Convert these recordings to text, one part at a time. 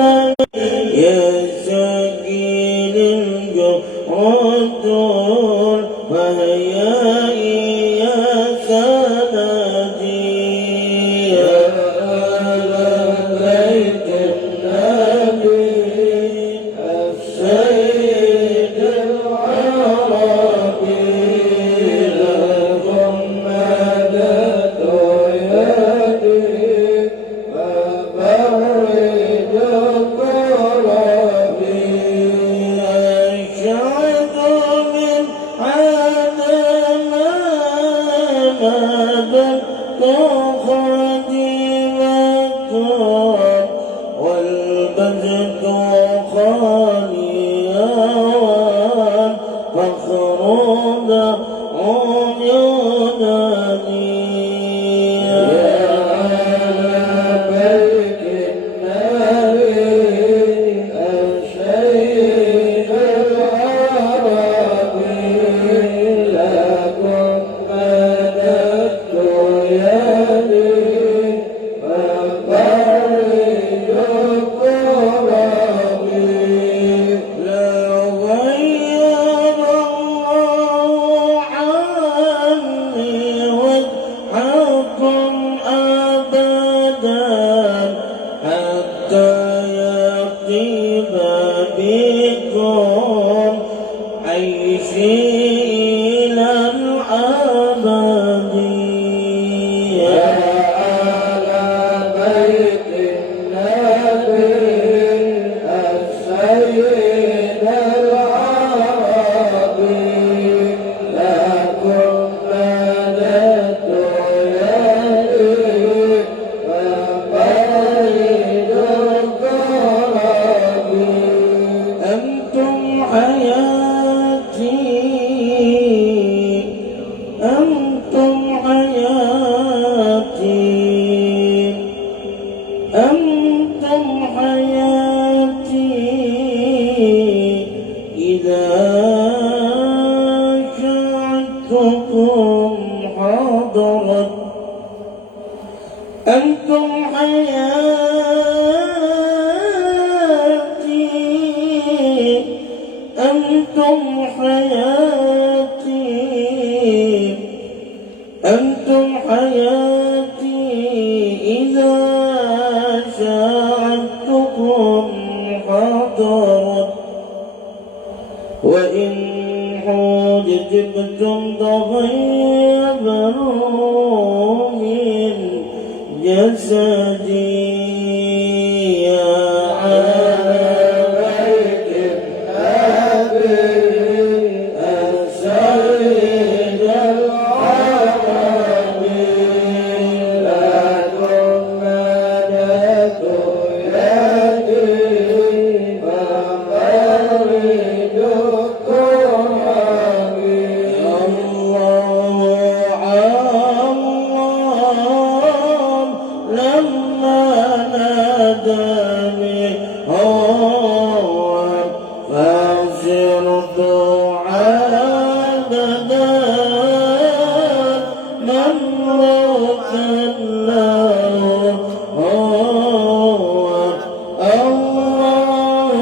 يا سكين الجراد فهيا إياك نادي يا أهل بيت النبي السيد العربي لكم مددت يدي فبرد كربي أشهد من عدم مددت خديمكم والبدت خاليا فخرج عيونني يا أهل بيت النبي الشيخ العربي لكم مددت يدي فبرد كربي لو غير الله عني وجهكم أبدا حتى يطيب بكم عيشي إلى الأبد يا أهل بيت النبي السيد العربي لكم مددت يدي فبرد كربي أنتم حياتي أنتم حياتي أنتم حياتي إذا شعرتكم حضرت أنتم حياتي أنتم حياتي أنتم حياتي إذا شعرتكم حضرت وإن حجبتم تغيبوا من جسدي يا أهل بيت النبي السيد العربي لكم مددت يدي فبرد كربي الله الله لما ناداني هو فصرت عبدا مملوكا له هو الله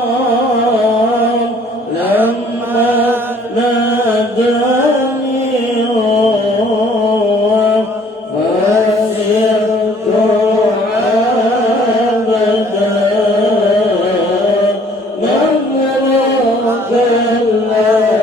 الله لما ناداني هو فصرت عبدا مملوكا له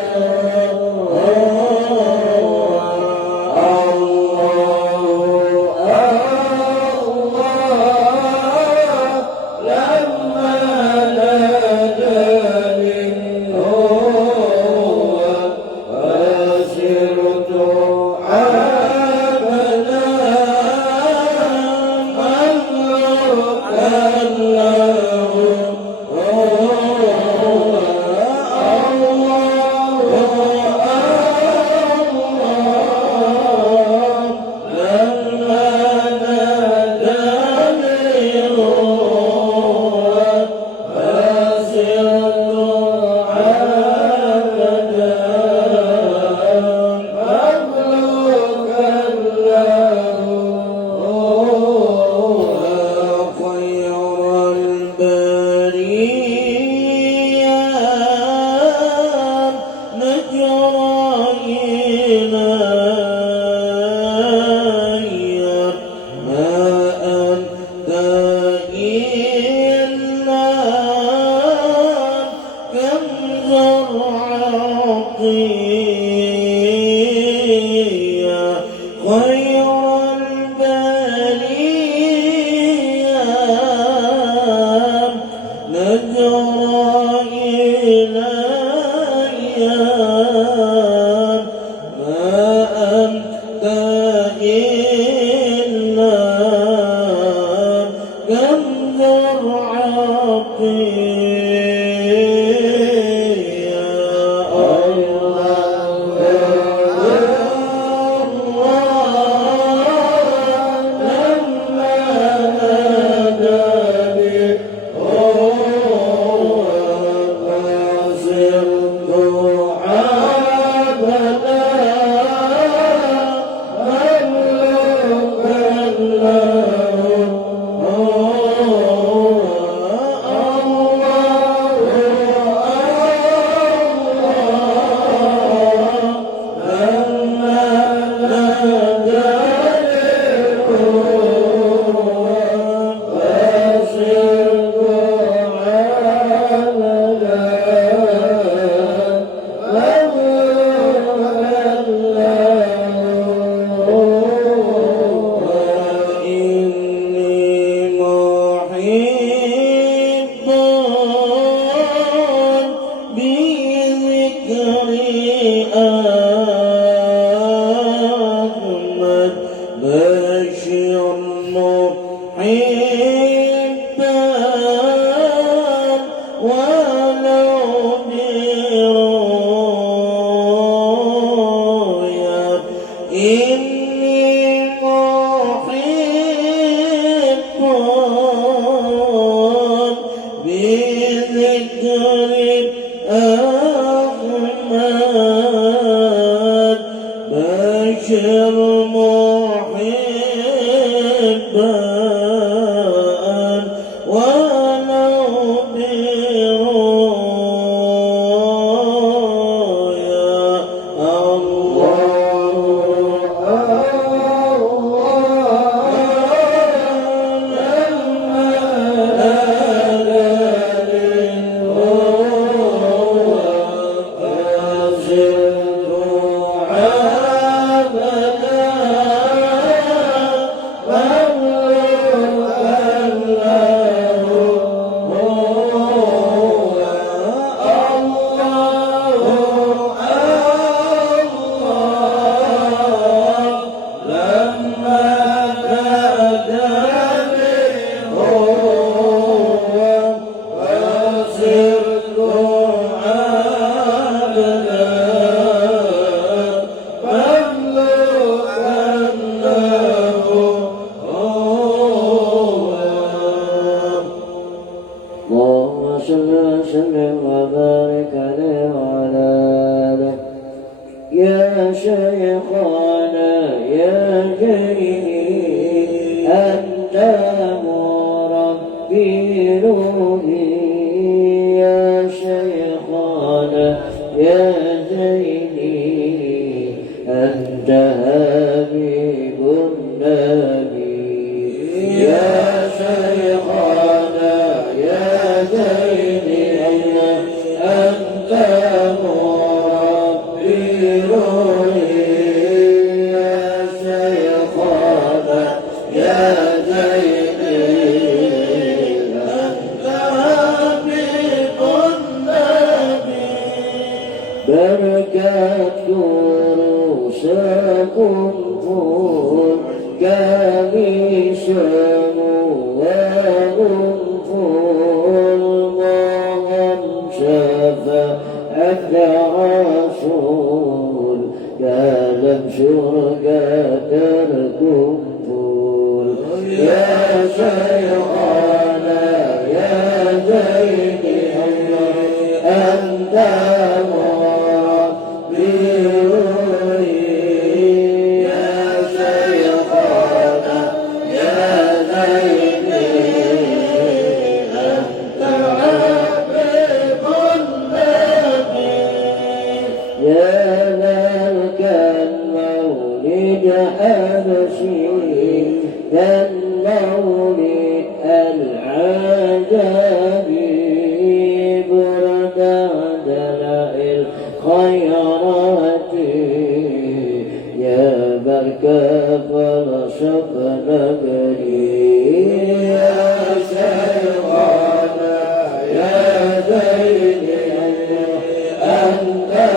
وأنف المهم شفاعة رسول dalam surga terkumpul. Ya Syekhana ya Zaini anta Rabbi ya Syekhana ya Zaini anta Habibun Nabi ya حبشي كالمولد العجب برد دلائل الخيرات يا مركب رشق نبري يا شيخنا يا زيني أنت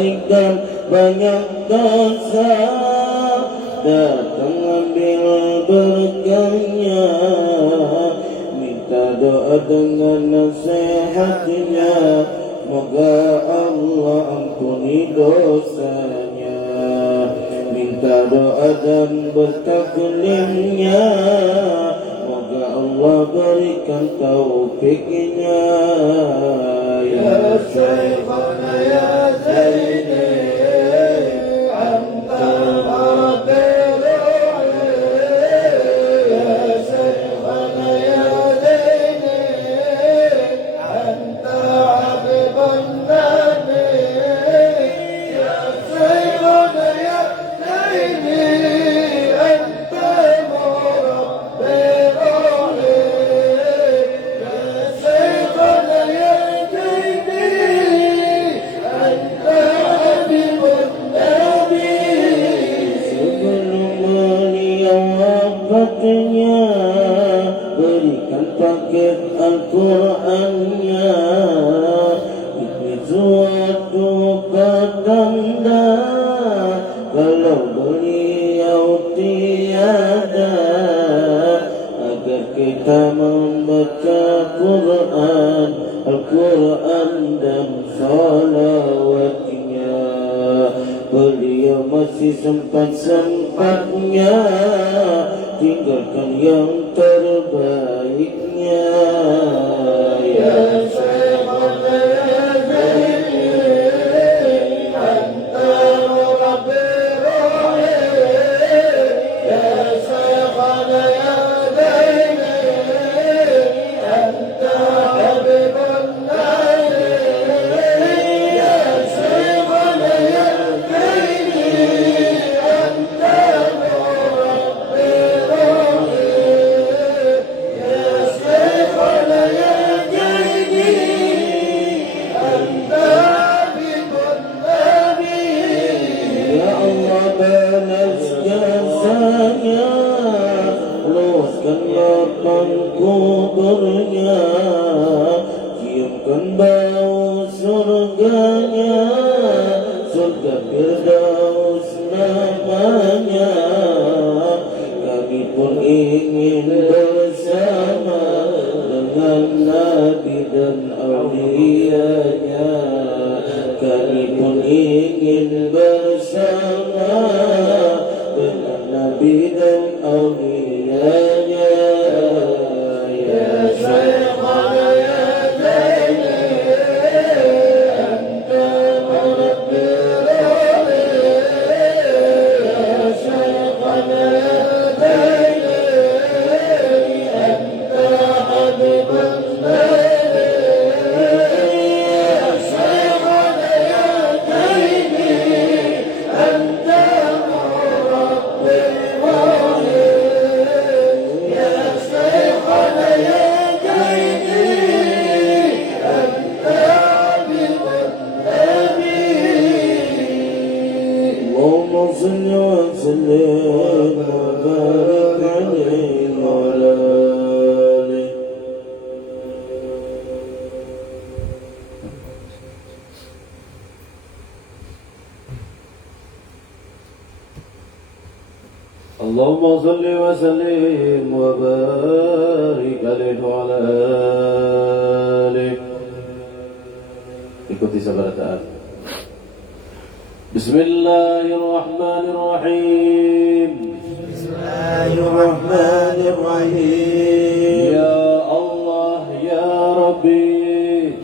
baik dan banyak dosa, datang ambil berkahnya, minta doa dengan nasihatnya, moga Allah ampuni dosanya, minta doa dan bertaklimnya, moga Allah berikan taufiknya. Ya Syekhana ya Zaini anta Rabbul ya Syekhana ya Zaini anta Habibun Nabi ya Syekhana ya Zaini anta Murabbul ya Syekhana ya Zaini anta Habibun Nabi. Sebelum beliau wafatnya, berikan paket Al-Qur'annya, ini suatu petanda kalau beliau tiada, agar kita membaca Quran, Al-Quran dan salawatnya. Beliau masih sempat-sempatnya tinggalkan yang terbaiknya. Ya Syekhana ya Zaini anta Rabbul ya Syekhana ya Zaini anta Habibun Nabi ya Syekhana ya Zaini anta Murabbul ya Syekhana ya Zaini anta Habibun Nabi. Ya Allah balas jasanya, luaskan lapang kuburnya, ciumkan bau surganya, surga Firdaus namanya. Kami pun ingin bersama dengan Nabi dan aulianya. Kami pun ingin bersama dengan Nabi dan aulianya. Ya Syekhana ya Zaini anta Rabbul ya Syekhana ya Zaini anta Habibun Nabi ya Syekhana ya Zaini anta Murabbul ya Syekhana ya Zaini anta Habibun Nabi. Allahumma salli wa sallim wa barik alaihi wa ala alihi. اللهم صل وسلم وبارك عليه وعلى آله. Ikuti sabda taat. Bismillahirrahmanirrahim. Bismillahirrahmanirrahim. Ya Allah ya Rabbi,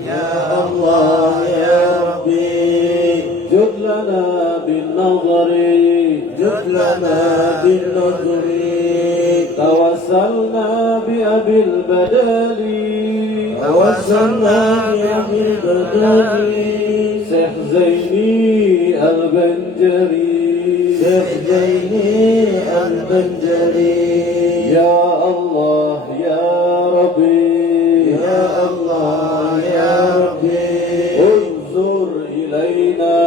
ya Allah ya Rabbi, jud lana bin nazari, jud lana bin nazari, tawassalna bi abil badali, tawassalna bi abil badali, Syekh Zaini Al-Banjari, Syekh Zaini Al-Banjari. Ya Allah ya Rabbi, ya Allah ya Rabbi, unzur ilayna,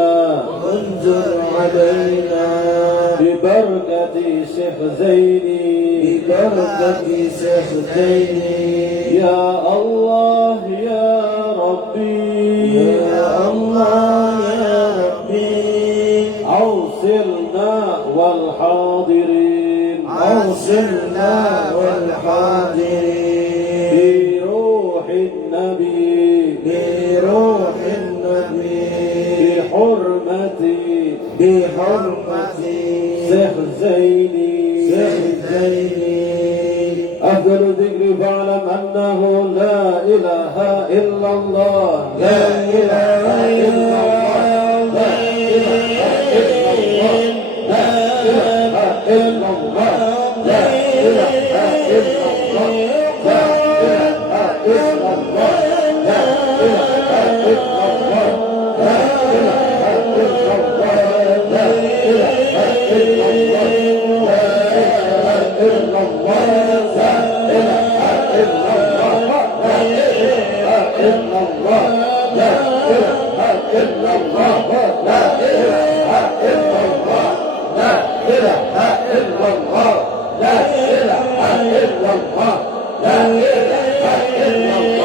unzur alayna, bibarakati Syekh Zaini, bibarakati Syekh Zaini. Ya Allah ya Rabbi, ya Allah ya Rabbi, أوصلنا والحاضرين بروح النبي بروح النبي بحرمة شيخ زيني أفضل الذكر فاعلم أنه لا إله إلا الله لا إله إلا الله لا إله إلا الله لا إله إلا الله لا إله إلا الله لا إله إلا الله لا إله إلا الله لا إله إلا الله لا إله إلا الله لا إله إلا الله لا إله إلا الله لا إله إلا الله لا إله إلا الله لا إله إلا الله لا إله إلا الله لا إله إلا الله لا إله إلا الله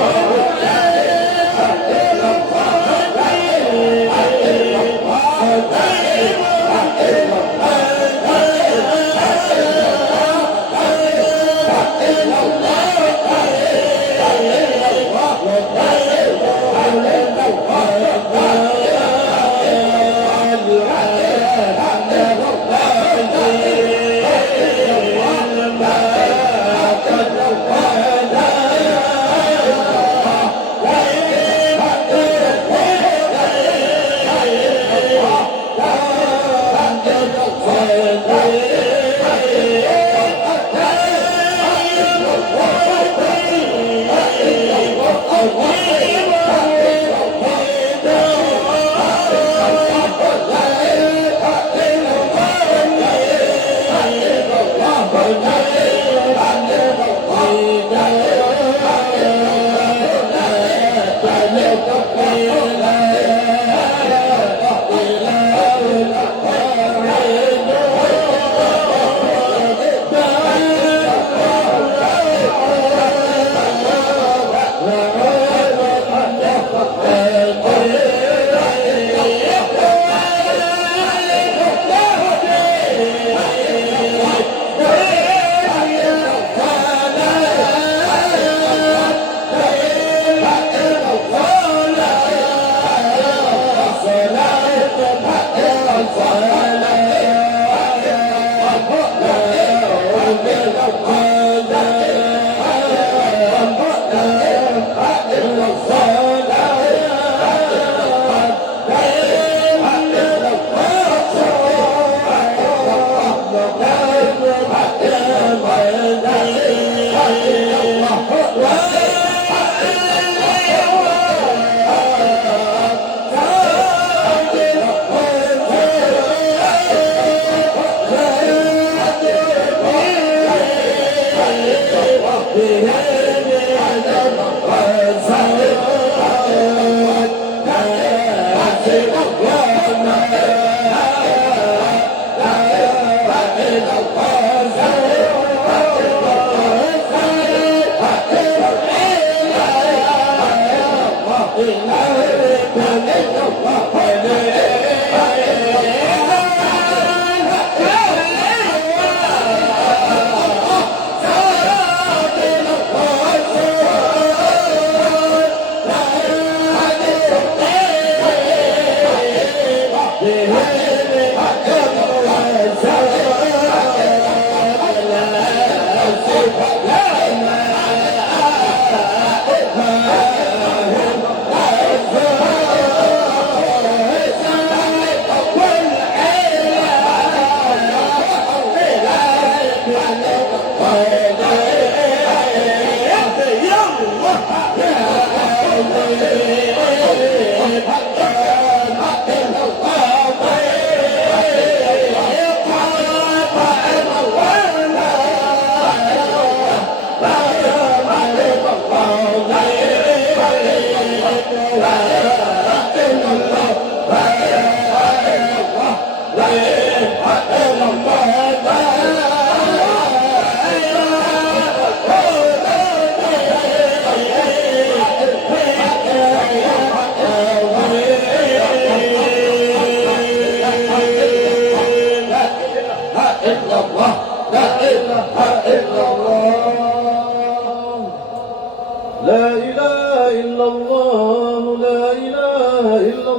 Yeah.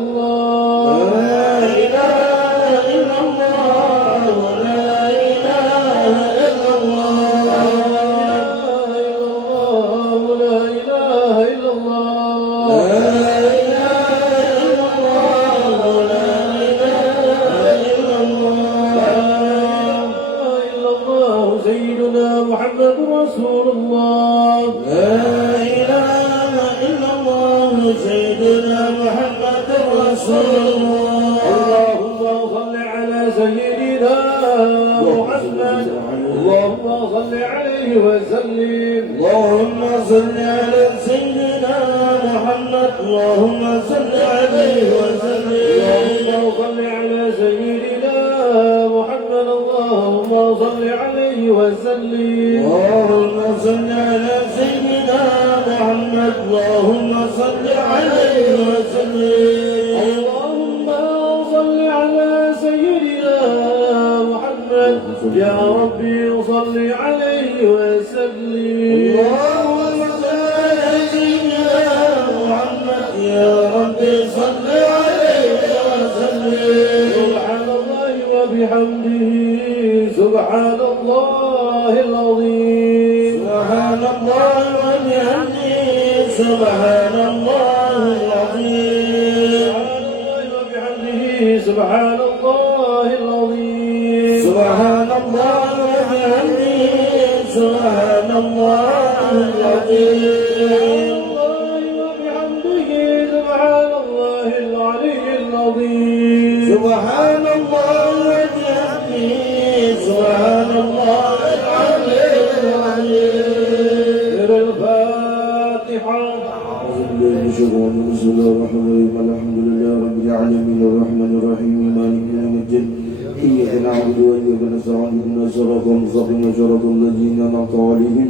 الله لا إله إلا الله لا إله إلا الله لا إله إلا الله لا إله إلا الله لا إله إلا الله سيدنا محمد رسول الله لا إله إلا الله سيدنا محمد رسول الله اللهم صل على سيدنا محمد اللهم صل عليه وسلم اللهم صل على سيدنا محمد اللهم صل عليه وسلم اللهم صل على سيدنا محمد اللهم صل عليه وسلم اللهم صل على سيدنا محمد اللهم صل عليه وسلم اللهم صل على سيدنا محمد يا ربي صل عليه وسلم اللهم صل على سيدنا محمد يا ربي صل عليه وسلم سبحان الله وبحمده سبحان الله العظيم سبحان الله وبحمده سبحان الله العظيم سبحان الله العظيم سبحان الله وبحمده سبحان الله العظيم سبحان الله العلي العظيم سبحان الله وبحمده سبحان الله العلي العظيم الفاتحة أعوذ بالله من الشيطان الرجيم بسم الله الرحمن الرحيم الحمد لله رب العالمين الرحمن الرحيم مالك يوم الدين إياك نعبد وإياك نستعين اهدنا الصراط المستقيم صراط الذين أنعمت عليهم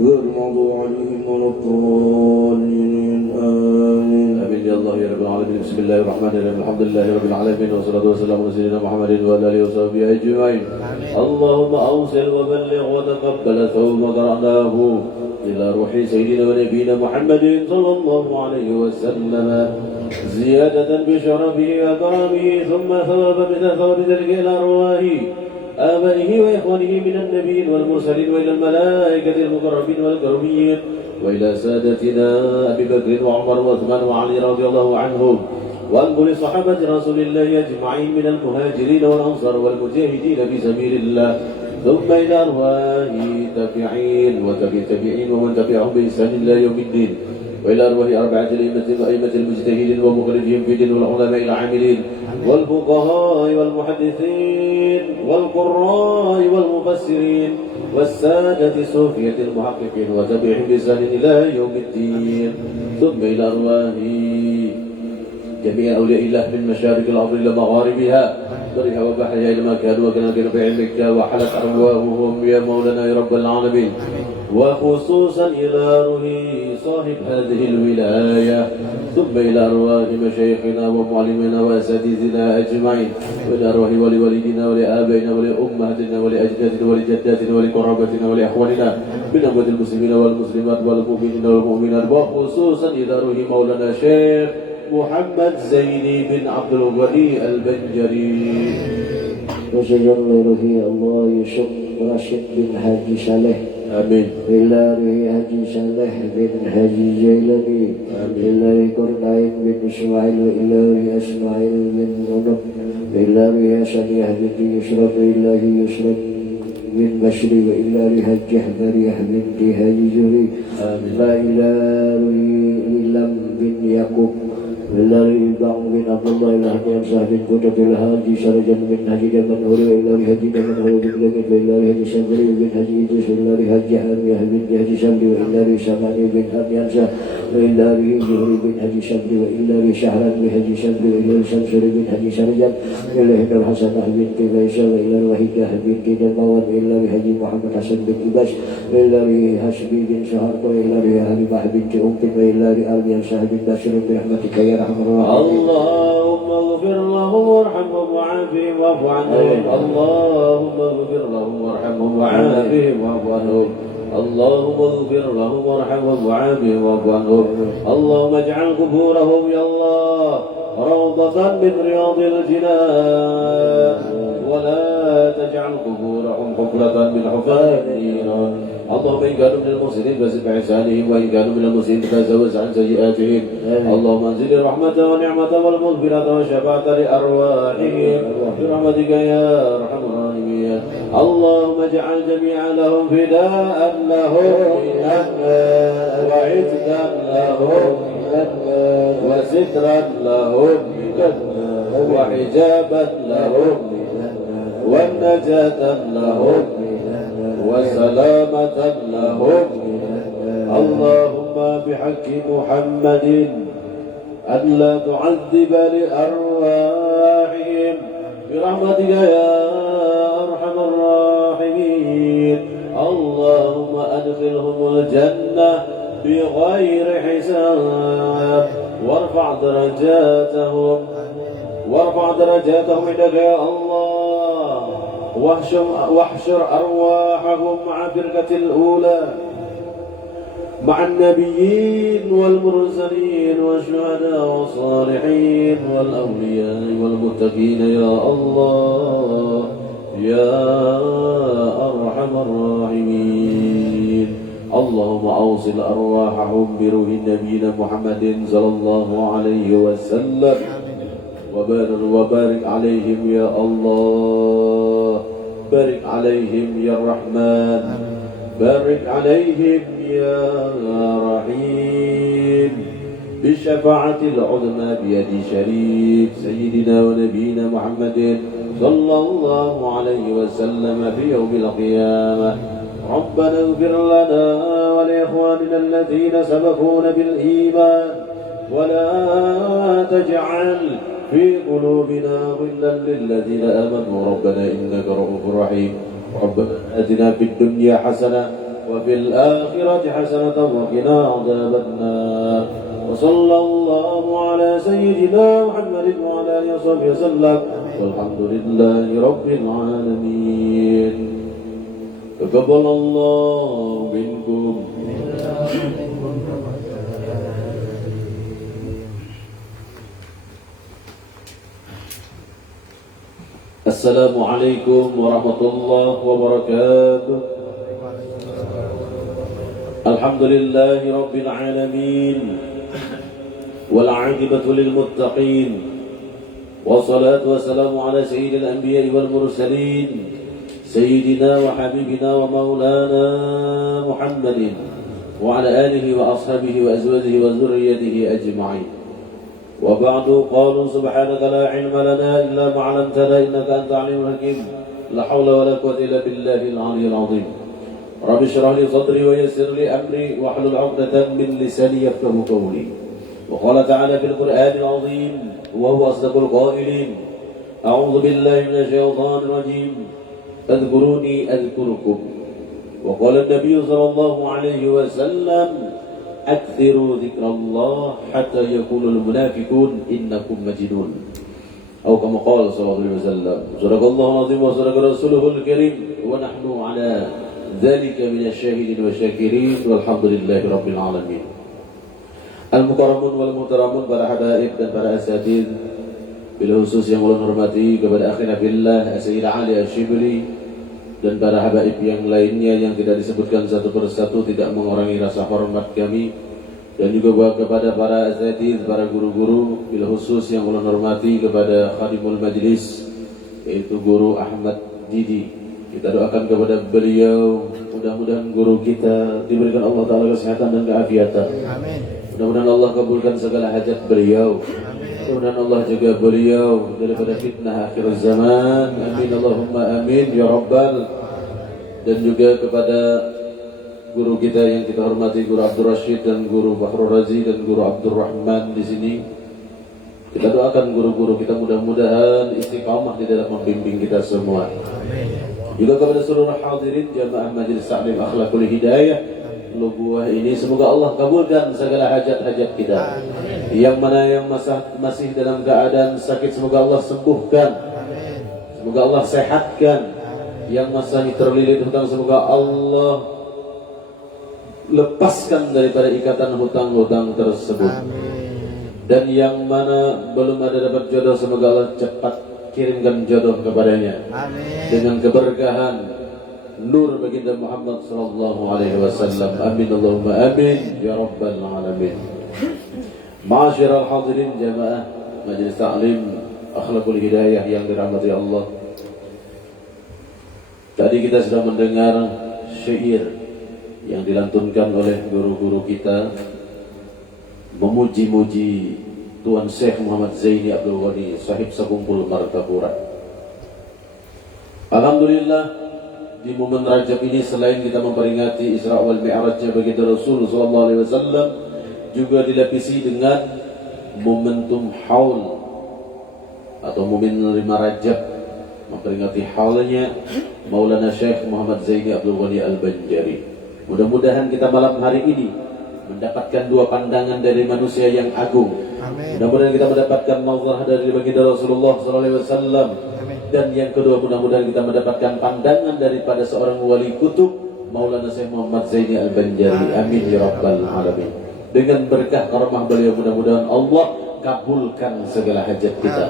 غير المغضوب عليهم ولا الضالين آمين آمين يا الله يا رب العالمين بسم الله الرحمن الرحيم الحمد لله رب العالمين والصلاة والسلام على سيدنا محمد وعلى آله وصحبه أجمعين اللهم أوصل وبلغ وتقبل ثوب قرأناه إلى روح سيدنا ونبينا محمد صلى الله عليه وسلم زيادة بشرفه وكرمه ثم ثواب مثل ثواب ذلك إلى أرواح آبائه وإخوانه من النبيين والمرسلين وإلى الملائكة المقربين والكرميين وإلى سادتنا أبي بكر وعمر وعثمان وعلي رضي الله عنهم وعن كل صحابة رسول الله أجمعين من المهاجرين والأنصار والمجاهدين في سبيل الله ثم إلى أرواح تابعين وتابعين ومن تبعهم بإحسان إلى يوم الدين وإلى أرواح أربعة الأئمة المجتهدين ومخرجهم في الدين والعلماء العاملين والفقهاء والمحدثين والقراء والمفسرين والسادة الصوفية المحققين وتبعهم بإحسان إلى يوم الدين ثم إلى أرواح جميع أولياء الله من مشارق الأرض إلى مغاربها برها وبحرها إلى ما كانوا وكانوا في علمك وحلت أرواحهم يا مولانا يا رب العالمين وخصوصا إلى روح صاحب هذه الولاية ثم إلى أرواح مشايخنا ومعلمنا وأساتذتنا أجمعين وإلى أرواح ولوالدنا ولآبائنا ولأمهاتنا ولأجدادنا ولجداتنا ولقرابتنا ولإخواننا من أمة المسلمين والمسلمات والمؤمنين والمؤمنات وخصوصا إلى روح مولانا شيخ محمد زيني بن عبد الولي البنجري وسجل روحي الله يوسف راشد بن حاجي صالح آمين إلى روحي حاجي صالح بن حاجي جيلاني إلى قرنين بن إسماعيل وإلى روحي إسماعيل بن نونو إلى روحي حسنية بن يشرف إلى يشرف من بشري وإلى روحي جهبرية بنت حاجي زهري لا إلى روحي إلم بن يعقوب Ilari Bang bin Abdullah ilahnya sahbin Qudatul Haji Sarajan bin Haji Daman Huru Ilari Haji Daman Huru bin Langit Ilari Haji Sabri bin Haji Idris Ilari Haji Hamiyah bin Haji Sabri Ilari Samani bin Hamyansah Ilari Zuhri bin Haji Sabri Ilari Syahran bin Haji Sabri Ilari Samsuri bin Haji Sarajan Ilari Nur Hasanah bin Tibaisa Ilari Wahidah bin Tidamawan Ilari Haji Muhammad Hasan bin Ibas Ilari Hasbi bin Saharko Ilari Halimah bin Umtin Ilari Almiyansah bin Basir bin Ahmadika ya اللهم اغفر لهم وارحمهم وعافهم واعف عنهم اللهم اغفر لهم وارحمهم وعافهم واعف عنهم اللهم اغفر لهم وارحمهم وعافهم واعف عنهم اللهم اجعل قبورهم يا الله روضة روضة من رياض الجنان ولا تجعل قبورهم حفرة من حفر النيران اللهم إن كانوا من المحسنين فزد بإحسانهم وإن كانوا من المسيئين فتجاوز عن سيئاتهم اللهم انزل الرحمة والنعمة والمغفرة والشفاعة لأرواحهم برحمتك يا أرحم الراحمين اللهم اجعل جميعا لهم فداء لهم وعتقا لهم وسترا لهم وحجابا لهم والنجاة لهم وسلامة لهم اللهم بحق محمد ألا تعذب لأرواحهم برحمتك يا أرحم الراحمين اللهم أدخلهم الجنة بغير حساب وارفع درجاتهم عندك يا الله واحشر أرواحهم مع فرقة الأولى مع النبيين والمرسلين والشهداء والصالحين والأولياء والمتقين يا الله يا أرحم الراحمين اللهم أوصل أرواحهم بروح نبينا محمد صلى الله عليه وسلم وبارك عليهم يا الله بارك عليهم يا الرحمن بارك عليهم يا رحيم بالشفاعة العظمى بيد شريف سيدنا ونبينا محمد صلى الله عليه وسلم في يوم القيامة ربنا اغفر لنا ولإخواننا الذين سبقونا بالإيمان ولا تجعل في قلوبنا غلا للذين آمنوا ربنا إنك رؤوف رحيم ربنا آتنا في الدنيا حسنة وفي الآخرة حسنة وقنا عذاب النار وصلى الله على سيدنا محمد وعلى آله وصحبه وسلم والحمد لله رب العالمين تقبل الله منكم السلام عليكم ورحمة الله وبركاته الحمد لله رب العالمين والعاقبة للمتقين والصلاة والسلام على سيد الأنبياء والمرسلين سيدنا وحبيبنا ومولانا محمد وعلى آله وأصحابه وأزواجه وذريته أجمعين وبعد قالوا سبحانك لا علم لنا إلا ما علمتنا إنك أنت عليم الحكيم لا حول ولا قوة إلا بالله العلي العظيم رب اشرح لي صدري ويسر لي أمري واحلل عقدة من لساني يفقهوا قولي وقال تعالى في القرآن العظيم وهو أصدق القائلين أعوذ بالله من الشيطان الرجيم اذكروني أذكركم وقال النبي صلى الله عليه وسلم أكثروا ذكر الله حتى يقول المنافقون إنكم مجنون أو كما قال صلى الله عليه وسلم صدق الله العظيم وصدق رسوله الكريم ونحن على ذلك من الشاهدين والشاكرين والحمد لله رب العالمين. Al-Mukarramun wal Muhtaramun, para habaib dan para asatidz, bila khusus yang Allah hormati kepada akhina billah Sayyid Ali Asyibli dan para habaib yang lainnya yang tidak disebutkan satu persatu, tidak mengurangi rasa hormat kami, dan juga kepada para asatidz, para guru-guru, bila khusus yang Allah hormati kepada khadimul majlis yaitu Guru Ahmad Didi. Kita doakan kepada beliau, mudah-mudahan guru kita diberikan Allah Ta'ala kesehatan dan keafiatan. Amin. Mudah-mudahan Allah kabulkan segala hajat beliau. Mudah-mudahan Allah jaga beliau daripada fitnah akhir zaman. Amin Allahumma amin ya Rabbal. Dan juga kepada guru kita yang kita hormati, Guru Abdul Rashid dan Guru Bahrul Razi dan Guru Abdul Rahman di sini. Kita doakan guru-guru kita mudah-mudahan istiqamah di dalam membimbing kita semua. Amin. Juga kepada seluruh hadirin jamaah Majelis Ta'lim Akhlaqul Hidayah Lubuah ini, semoga Allah kabulkan segala hajat-hajat kita. Yang mana yang masih dalam keadaan sakit, semoga Allah sembuhkan. Semoga Allah sehatkan. Yang masih terlilit hutang, semoga Allah lepaskan daripada ikatan hutang-hutang tersebut. Dan yang mana belum ada dapat jodoh, semoga Allah cepat kirimkan jodoh kepadanya. Amin. Dengan keberkahan nur baginda Muhammad sallallahu alaihi wasallam. Amin Allahumma amin ya rabbal alamin. Ma'asyiral hadirin jamaah Majelis Ta'lim Akhlaqul Hidayah yang dirahmati Allah. Tadi kita sudah mendengar syair yang dilantunkan oleh guru-guru kita memuji-muji Tuan Syekh Muhammad Zaini Abdul Ghani, sahib Sakumpul Martapura. Alhamdulillah, di momen Rajab ini selain kita memperingati Isra wal Mi'rajnya baginda Rasul sallallahu alaihi wasallam, juga dilapisi dengan momentum haul atau momen 5 Rajab, memperingati haulnya Maulana Syekh Muhammad Zaini Abdul Ghani Al-Banjari. Mudah-mudahan kita malam hari ini mendapatkan 2 pandangan dari manusia yang agung. Amin. Mudah-mudahan kita mendapatkan nazarah dari baginda Rasulullah SAW. Dan yang kedua, mudah-mudahan kita mendapatkan pandangan daripada seorang wali kutub Maulana Syekh Muhammad Zaini Al-Banjari. Amin ya rabbal alamin. Dengan berkah karamah beliau, mudah-mudahan Allah kabulkan segala hajat kita.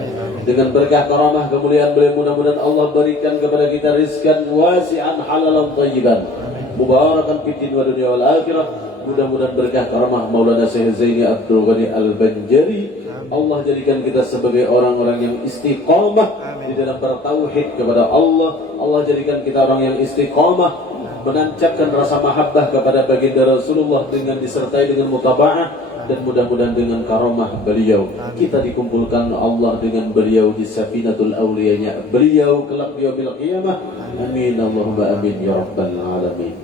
Dengan berkah karamah kemuliaan beliau, mudah-mudahan Allah berikan kepada kita rizkan wasi'an halalan thayyiban mubarakan fid din wa dunya wal akhirah. Mudah-mudahan berkah karamah Maulana Syekh Zaini Abdul Ghani Al-Banjari, Allah jadikan kita sebagai orang-orang yang istiqamah di dalam bertauhid kepada Allah. Allah jadikan kita orang yang istiqamah menancapkan rasa mahabbah kepada baginda Rasulullah dengan disertai dengan mutaba'ah, dan mudah-mudahan dengan karamah beliau kita dikumpulkan Allah dengan beliau di safinatul awliyanya beliau kelak yaumil qiyamah. Amin Allahumma amin ya rabbal alamin.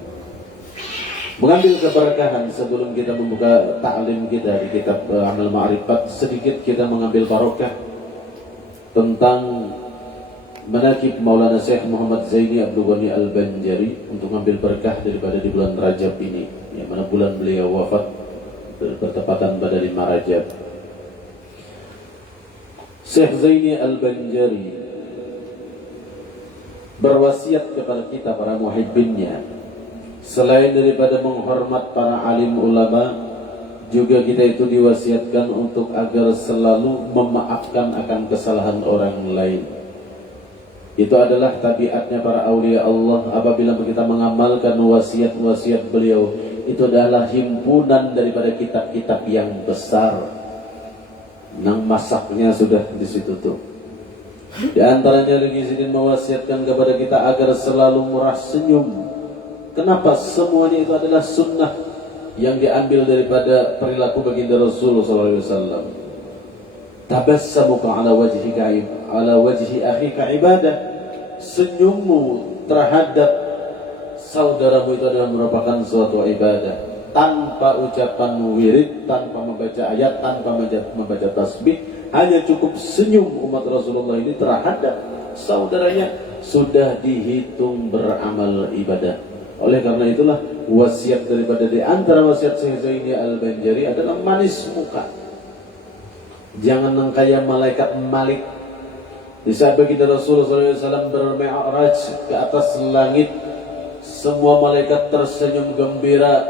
Mengambil keberkahan sebelum kita membuka ta'lim kita di kitab Amal Ma'rifat, sedikit kita mengambil barokah tentang manaqib Maulana Syekh Muhammad Zaini Abdul Ghani Al-Banjari untuk mengambil berkah daripada di bulan Rajab ini, yang mana bulan beliau wafat bertepatan pada 5 Rajab. Syekh Zaini Al-Banjari berwasiat kepada kita para muhibbinnya, selain daripada menghormat para alim ulama, juga kita itu diwasiatkan untuk agar selalu memaafkan akan kesalahan orang lain. Itu adalah tabiatnya para aulia Allah. Apabila kita mengamalkan wasiat-wasiat beliau, itu adalah himpunan daripada kitab-kitab yang besar. Nang masaknya sudah di situ tuh. Di antaranya lagi sini mewasiatkan kepada kita agar selalu murah senyum. Kenapa? Semuanya itu adalah sunnah yang diambil daripada perilaku baginda Rasulullah SAW. Tabassamuka ala wajhi akhika ibadah. Senyummu terhadap saudaramu itu adalah merupakan suatu ibadah. Tanpa ucapan wirid, tanpa membaca ayat, tanpa membaca tasbih, hanya cukup senyum umat Rasulullah ini terhadap saudaranya sudah dihitung beramal ibadah. Oleh karena itulah wasiat daripada di antara wasiat Syekh Zaini Al-Banjari adalah manis muka. Jangan nangkaya malaikat Malik. Di saat baginda Rasulullah SAW bermi'raj ke atas langit, semua malaikat tersenyum gembira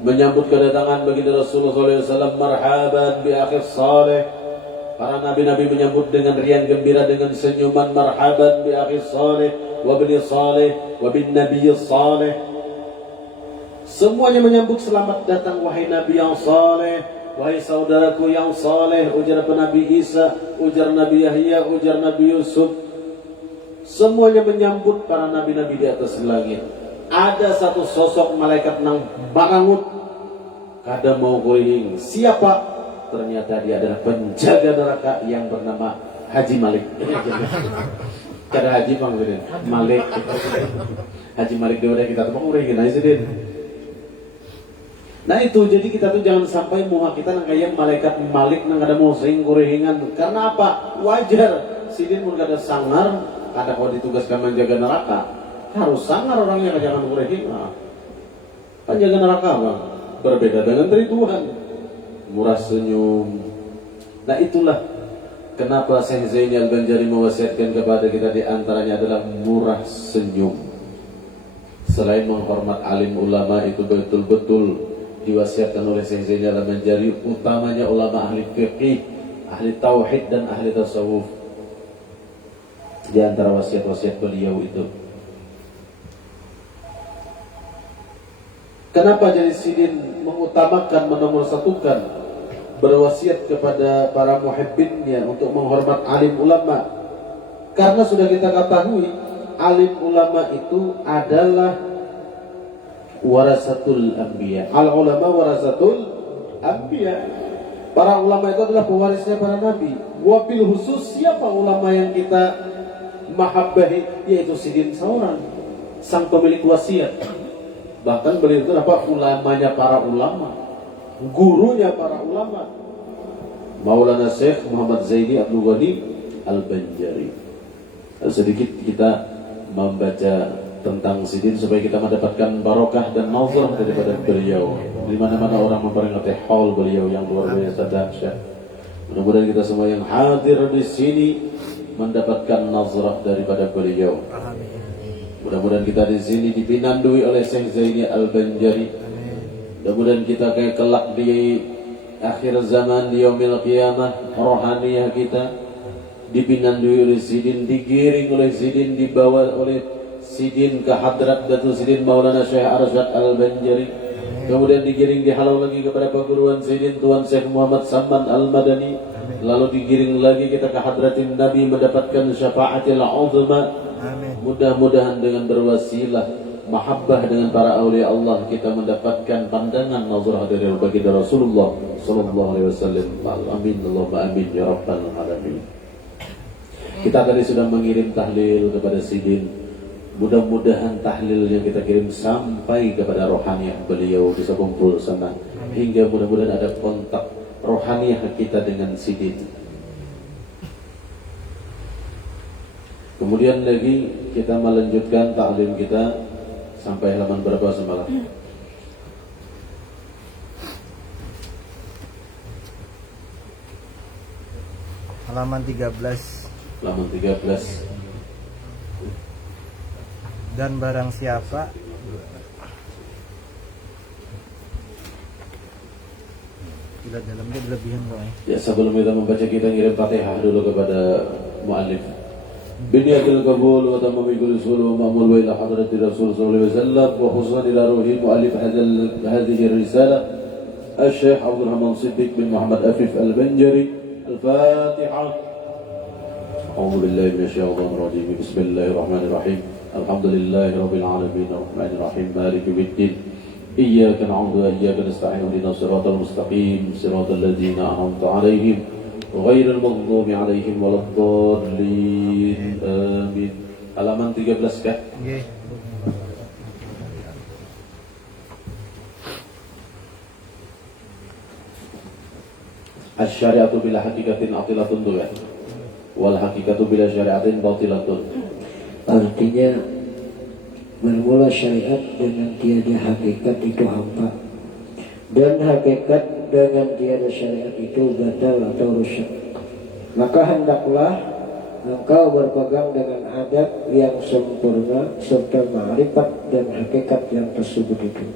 menyambut kedatangan baginda Rasulullah SAW. Marhaban bi akhir saleh. Para nabi-nabi menyambut dengan riang gembira dengan senyuman marhaban bi akhir saleh wa bin saleh wa bin nabiy saleh. Semuanya menyambut selamat datang wahai nabi yang saleh, wahai saudaraku yang saleh. Ujar Nabi Isa, ujar Nabi Yahya, ujar Nabi Yusuf. Semuanya menyambut para nabi-nabi di atas langit. Ada satu sosok malaikat nang bangut kada mau kuring. Siapa? Ternyata dia adalah penjaga neraka yang bernama Haji Malik. Kada Haji Bang Malik. Haji Malik dia udah kita tepung kuring aja sih. Nah itu, jadi kita tuh jangan sampai muha kita nang kayak malaikat Malik nang ada mau sering kuringan. Karena apa? Wajar. Sidin pun kada sangar, kada kau ditugaskan menjaga neraka. Harus sangar orangnya, jangan kuringan. Penjaga neraka bang, berbeda dengan dari Tuhan. Murah senyum. Nah itulah kenapa Syekh Zaini Al-Banjari mewasiatkan kepada kita, di antaranya adalah murah senyum. Selain menghormat alim ulama, itu betul-betul diwasiatkan oleh Syekh Zainal Al-Banjari, utamanya ulama ahli fiqih, ahli tauhid dan ahli tasawuf. Di antara wasiat-wasiat beliau itu, kenapa jadi Sidin mengutamakan, menomorsatukan, berwasiat kepada para muhibbinnya untuk menghormat alim ulama? Karena sudah kita ketahui, alim ulama itu adalah warasatul anbiya. Al ulama warasatul anbiya. Para ulama itu adalah pewarisnya para nabi. Wabil khusus siapa ulama yang kita mahabbahi? Yaitu Sidin seorang, sang pemilik wasiat. Bahkan beliau itu apa? Ulamanya para ulama, gurunya para ulama. Maulana Syekh Muhammad Zaini Abdul Ghani Al-Banjari. Sedikit kita membaca tentang Sidin supaya kita mendapatkan barokah dan nazar daripada beliau. Di mana-mana orang memperingati haul beliau yang luar biasa dahsyat. Mudah-mudahan kita semua yang hadir di sini mendapatkan nazarah daripada beliau. Mudah-mudahan kita di sini dipinandui oleh Syekh Zaini Al-Banjari. Mudah-mudahan kita kayak kelak di akhir zaman, di yaumil qiyamah, rohaniyah kita dipinandui oleh Sidin, digiring oleh Sidin, dibawa oleh Sidin ke hadrat Datuk Sidin Maulana Syekh Arsyad Al-Banjari. Kemudian digiring dihalau lagi kepada perguruan Sidin Tuan Syekh Muhammad Saman Al-Madani. Lalu digiring lagi kita ke hadratin Nabi mendapatkan syafaatil uzma. Mudah-mudahan dengan berwasilah mahabbah dengan para awliya Allah kita mendapatkan pandangan nazarah dari baginda Rasulullah sallallahu alaihi wasallam. Amin Allahumma amin ya rabbal alamin. Kita tadi sudah mengirim tahlil kepada Sidin. Mudah-mudahan tahlil yang kita kirim sampai kepada rohaniah beliau, bisa kumpul sana. Hingga mudah-mudahan ada kontak rohaniah kita dengan Sidin. Kemudian lagi kita melanjutkan taklim kita sampai halaman berapa semalam? Halaman 13. Halaman 13. Dan barang siapa tidak dalamnya berlebihan kok ya. Sebelum kita membaca, kita ngirim Fatihah dulu kepada muallif. Biniyatil qabul wa tamamil usul wa ma'mul wa ila hadrati Rasul sallallahu alaihi wasallam wa khususan ila ruhi muallif hadhihi risalah Al-Syekh Abdul Rahman Siddiq bin Muhammad Afif Al-Banjari. Al-Fatihah. A'udzu billahi minasyaitonir rajim. Bismillahirrahmanirrahim. Alhamdulillahi rabbil alamin arrahmanir rahim maliki yaumiddin. Iyyaka na'budu wa iyyaka nasta'in ihdinas siratal mustaqim siratal ladzina an'amta 'alaihim ghairil maghdubi 'alaihim waladdallin. Amin. Halaman 13 kah? Nggih. Asy-syari'atu bila hakikatin atilatun tuh ya. Wal hakikatu bila syari'atin batilatun. Artinya bermula syariat dengan tiada hakikat itu hampa, dan hakikat dengan tiada syariat itu batal atau rusak. Maka hendaklah engkau berpegang dengan adab yang sempurna serta ma'rifat dan hakikat yang tersebut itu.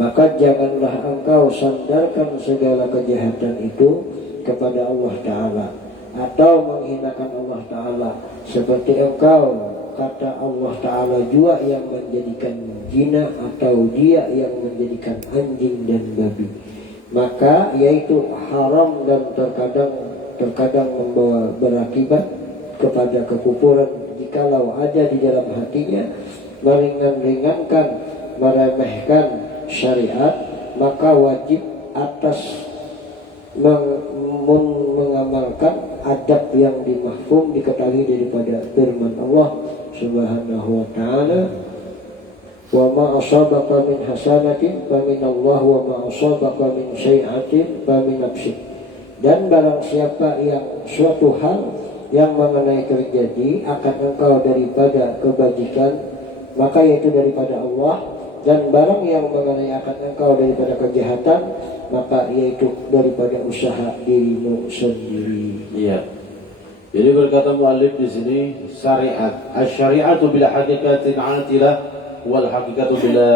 Maka janganlah engkau sandarkan segala kejahatan itu kepada Allah Ta'ala atau menghinakan Allah Ta'ala, seperti engkau kata Allah Ta'ala juga yang menjadikan jina atau dia yang menjadikan anjing dan babi. Maka yaitu haram dan terkadang membawa berakibat kepada kekufuran jikalau ada di dalam hatinya meringankan meremehkan syariat. Maka wajib atas mengamalkan adab yang dimafhum diketahui daripada firman Allah Subhanahu wa ta'ala, wa ma asabaka min hasanatin fa min Allah wa ma asabaka min sayyi'atin fa min nafsik. Dan barang siapa yang suatu hal yang mengenai terjadi akan engkau daripada kebajikan, maka yaitu daripada Allah. Dan barang yang mengenai akan engkau daripada kejahatan, maka yaitu daripada usaha dirimu sendiri. Iya. Jadi berkata muallif di sini, syariat. Asy-syari'atu bila hakikatin 'atilah wal hakikatu bila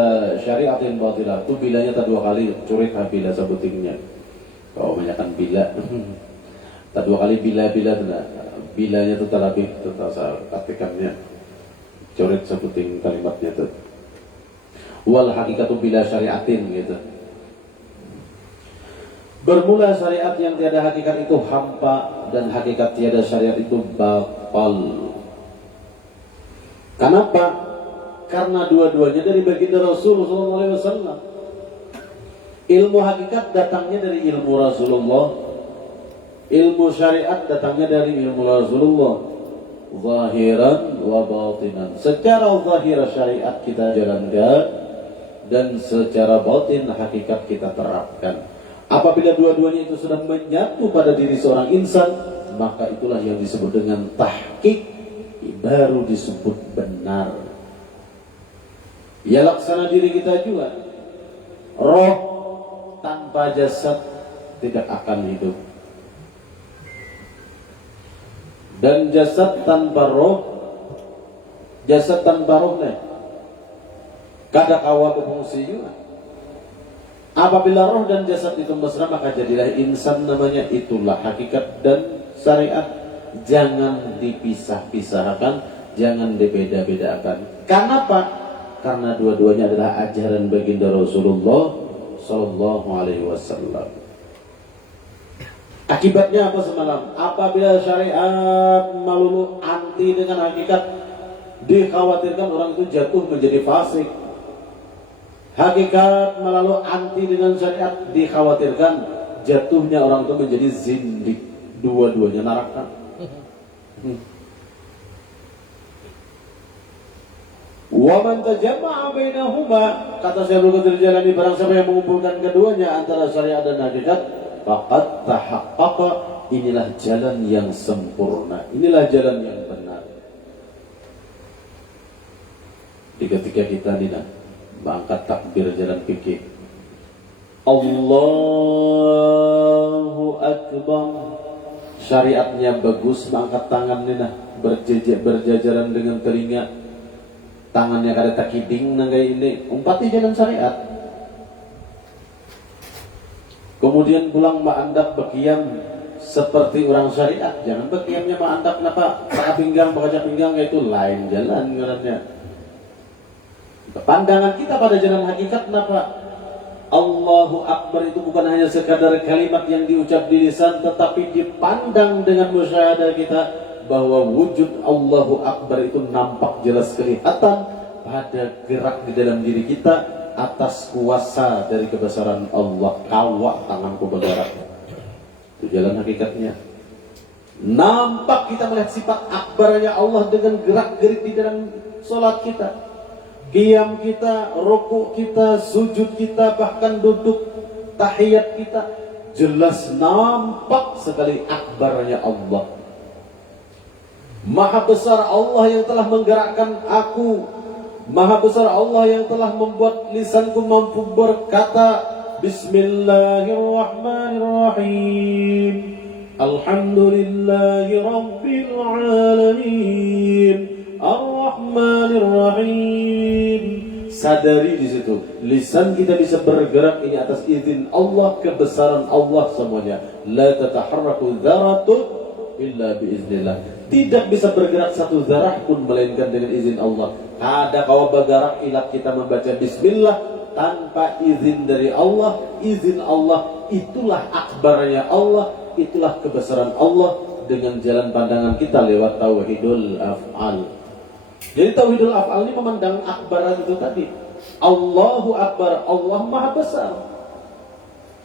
syariatin batilah. Itu bilanya tak dua kali curik bila sebutingnya. Kalau banyakkan bila. Tak dua kali bila bilanya itu tak lebih saya katakannya. Coret sebuting kalimatnya itu. Wal hakikatu bila syariatin gitu. Bermula syariat yang tiada hakikat itu hampa, dan hakikat tiada syariat itu batal. Kenapa? Karena dua-duanya dari baginda Rasulullah SAW. Ilmu hakikat datangnya dari ilmu Rasulullah, ilmu syariat datangnya dari ilmu Rasulullah. Zahiran wa batinan. Secara zahir syariat kita jalankan, dan secara batin hakikat kita terapkan. Apabila dua-duanya itu sudah menyatu pada diri seorang insan, maka itulah yang disebut dengan tahqiq, baru disebut benar. Ya laksana diri kita juga. Roh tanpa jasad tidak akan hidup. Dan jasad tanpa roh, jasad tanpa roh kada kawa berfungsi juga. Apabila roh dan jasad itu mesra, maka jadilah insan namanya. Itulah hakikat dan syariat. Jangan dipisah-pisahkan, jangan dibeda-bedakan. Kenapa? Karena dua-duanya adalah ajaran baginda Rasulullah Sallallahu Alaihi Wasallam. Akibatnya apa semalam? Apabila syariat melulu anti dengan hakikat, dikhawatirkan orang itu jatuh menjadi fasik. Hakikat melalui anti dengan syariat, dikhawatirkan jatuhnya orang itu menjadi zindik. Dua-duanya neraka. Wa man tajamma'a bainahuma, kata Syekhul Qadir Jalani, barang siapa yang mengumpulkan keduanya antara syariat dan hakikat, faqad tahaqqaqa, inilah jalan yang sempurna, inilah jalan yang benar. Ketika kita mengangkat takbir jalan fikih, Allahu Akbar, syariatnya bagus, mengangkat tangan berjajaran dengan telinga, tangannya kada takiding nangai ini, umpati jalan syariat. Kemudian pulang ma'andap berkiam seperti orang syariat, jangan berkiamnya ma'andap napa pakai pinggang, pakai pinggang, itu lain jalan ngarannya. Pandangan kita pada jalan hakikat kenapa? Allahu Akbar itu bukan hanya sekadar kalimat yang diucap di lisan, tetapi dipandang dengan musyahadah kita bahwa wujud Allahu Akbar itu nampak jelas kelihatan pada gerak di dalam diri kita atas kuasa dari kebesaran Allah. Kawak tanganku bergerak, itu jalan hakikatnya. Nampak kita melihat sifat akbarnya Allah dengan gerak-gerik di dalam sholat kita, qiyam kita, ruku kita, sujud kita, bahkan duduk tahiyat kita, jelas nampak sekali akbarnya Allah. Maha besar Allah yang telah menggerakkan aku, maha besar Allah yang telah membuat lisanku mampu berkata Bismillahirrahmanirrahim, Alhamdulillahi Rabbil Alamin, Ar-Rahmanir-Rahim. Sadari di situ, lisan kita bisa bergerak ini atas izin Allah, kebesaran Allah semuanya. La tataharraku dzarratun illa biiznillah. Tidak bisa bergerak satu zarah pun melainkan dengan izin Allah. Ada kau bergerak ilat kita membaca bismillah tanpa izin dari Allah. Izin Allah itulah akbarnya Allah, itulah kebesaran Allah dengan jalan pandangan kita lewat tauhidul af'al. Jadi tauhidul af'al ini memandang akbar itu tadi. Allahu Akbar, Allah Maha Besar.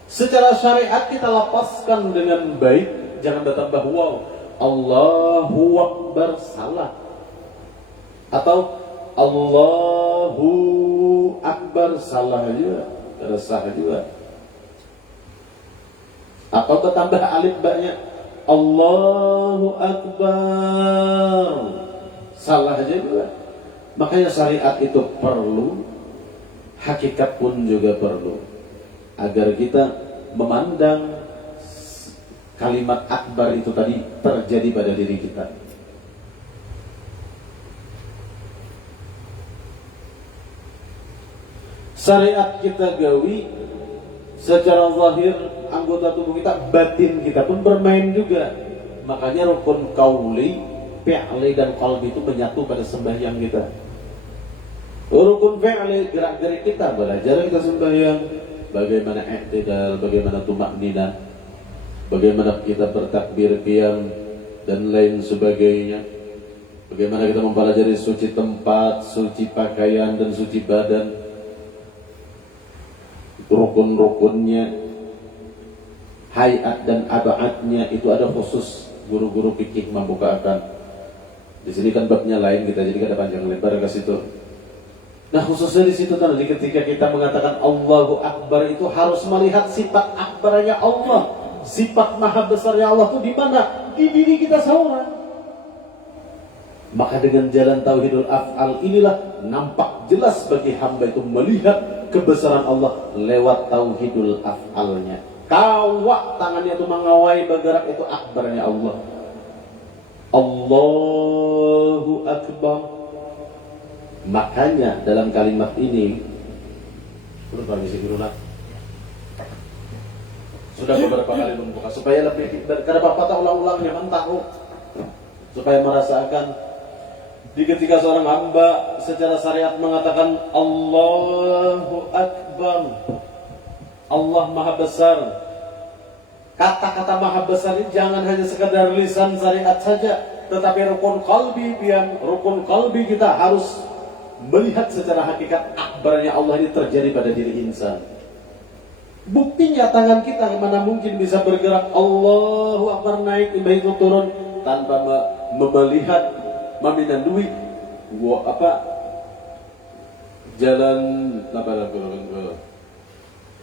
Secara syariat kita lapaskan dengan baik, jangan bertambah waw. Allahu Akbar salah, atau Allahu Akbar salah juga, resah juga. Atau bertambah alif baknya Allahu Akbar, salah aja juga. Makanya syariat itu perlu, hakikat pun juga perlu, agar kita memandang kalimat akbar itu tadi terjadi pada diri kita. syariat kita gawi secara zahir, anggota tubuh kita, batin kita pun bermain juga. Makanya rukun qauli, fi'li dan qalbi itu menyatu pada sembahyang kita. Rukun fi'li, gerak-gerik kita, belajar kita sembahyang, bagaimana i'tidal, bagaimana tumakninah, bagaimana kita bertakbir qiyam dan lain sebagainya. Bagaimana kita mempelajari suci tempat, suci pakaian dan suci badan. Rukun-rukunnya, hayat dan abadnya itu ada khusus guru-guru fikih membukakan. Di sini kan babnya lain, kita jadi ada panjang lebar ke situ. Nah khususnya di situ tadi ketika kita mengatakan Allahu Akbar itu harus melihat sifat akbarnya Allah, sifat maha besarnya Allah itu di mana? Di diri kita seorang. Maka dengan jalan tauhidul af'al inilah nampak jelas bagi hamba itu melihat kebesaran Allah lewat tauhidul af'alnya. Kawak tangannya itu mengawai bergerak itu akbarnya Allah. Allahu Akbar. Makanya dalam kalimat ini sudah beberapa kali membuka supaya lebih karena Bapak tak ulang-ulangnya tahu supaya merasakan di ketika seorang hamba secara syariat mengatakan Allahu Akbar, Allah Maha Besar. Kata-kata Maha Besar ini jangan hanya sekadar lisan syariat saja, tetapi rukun qalbi kita harus melihat secara hakikat akbarnya Allah ini terjadi pada diri insan. Buktinya tangan kita mana mungkin bisa bergerak Allahu Akbar naik imbah itu turun tanpa melihat meminandui jalan